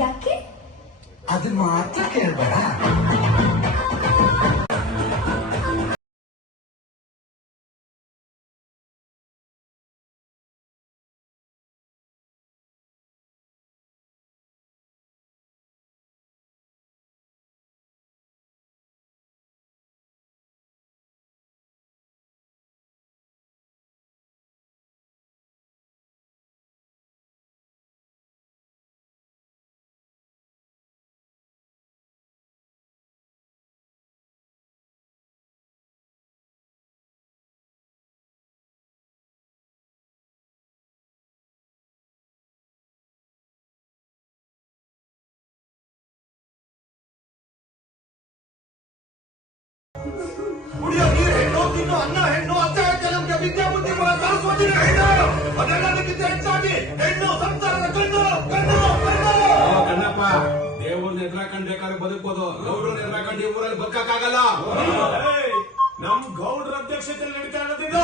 ಯಾಕೆ? ಅದು ಮಾತ್ರ ಕೇಳ್ಬೇಡ. ಕುಡಿಯೋ ನೀರು ಹೆಣ್ಣು, ತಿನ್ನೋ ಅನ್ನ ಹೆಣ್ಣು, ಅರ್ಥ ಆಯ್ತಾ ನಮ್ಗೆ ವಿದ್ಯಾ ಬುದ್ಧಿ ಬರ ಸರಸ್ವತಿ ಹೆಣ್ಣು. ಅದೆಲ್ಲದಕ್ಕಿಂತ ಹೆಚ್ಚಾಗಿ ಹೆಣ್ಣು ಸಂಸಾರದ ಕಣ್ಣು ಕಣ್ಣು ಕಣ್ಣು. ಕಣ್ಣಪ್ಪ, ದೇವ್ರನ್ನ ಎದುರಾಕೊಂಡ್ ಬೇಕಾದ್ರೆ ಬದುಕ್ಬೋದು, ಗೌಡ್ರನ್ನ ಎದುರಾಕೊಂಡು ಈ ಊರಲ್ಲಿ ಬದುಕಕ್ಕಾಗಲ್ಲ. ನಮ್ ಗೌಡ್ರ ಅಧ್ಯಕ್ಷತೆಯಲ್ಲಿ ನಡೀತಾ ಇರೋದಿದ್ದು